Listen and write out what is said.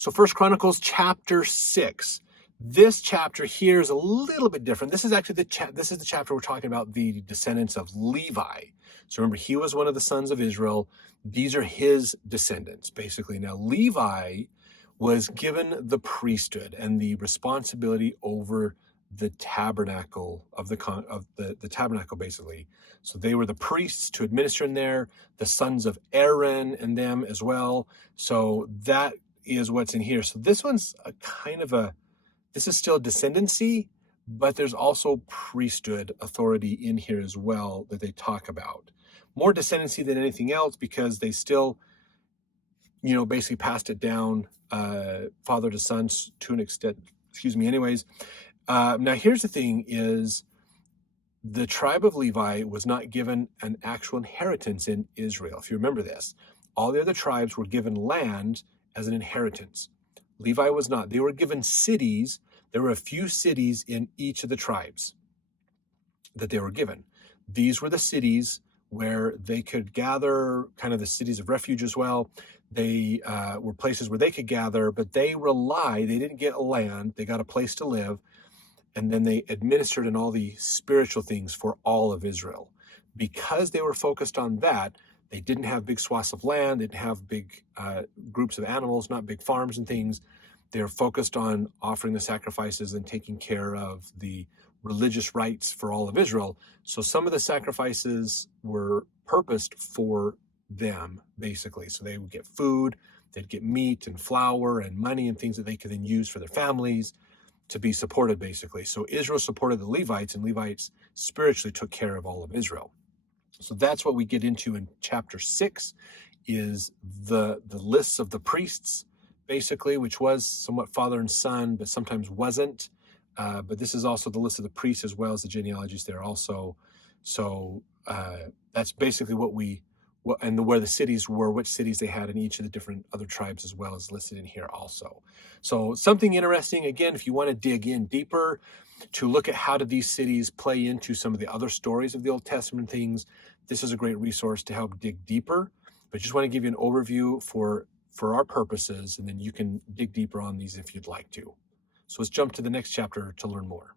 So 1 Chronicles chapter 6. This chapter here is a little bit different. This is actually this is the chapter we're talking about the descendants of Levi. So remember, he was one of the sons of Israel. These are his descendants, basically. Now, Levi was given the priesthood and the responsibility over the tabernacle of the tabernacle, basically. So they were the priests to administer in there, the sons of Aaron and them as well. So that is what's in here. So this one's this is still descendancy, but there's also priesthood authority in here as well that they talk about. More descendancy than anything else because they still, basically passed it down father to son to an extent. Anyways, now here's the thing is the tribe of Levi was not given an actual inheritance in Israel. If you remember this, all the other tribes were given land as an inheritance. Levi was not. They were given cities. There were a few cities in each of the tribes that they were given. These were the cities where they could gather, kind of the cities of refuge as well. They were places where they could gather, but they didn't get a land, they got a place to live, and then they administered in all the spiritual things for all of Israel. Because they were focused on that, they didn't have big swaths of land, they didn't have big groups of animals, not big farms and things. They're focused on offering the sacrifices and taking care of the religious rites for all of Israel. So some of the sacrifices were purposed for them, basically. So they would get food, they'd get meat and flour and money and things that they could then use for their families to be supported, basically. So Israel supported the Levites, and Levites spiritually took care of all of Israel. So that's what we get into in chapter 6, is the lists of the priests, basically, which was somewhat father and son, but sometimes wasn't. But this is also the list of the priests as well as the genealogies there also. So that's basically where the cities were, which cities they had in each of the different other tribes as well as listed in here also. So something interesting, again, if you want to dig in deeper to look at how did these cities play into some of the other stories of the Old Testament things, this is a great resource to help dig deeper. But just want to give you an overview for our purposes, and then you can dig deeper on these if you'd like to. So let's jump to the next chapter to learn more.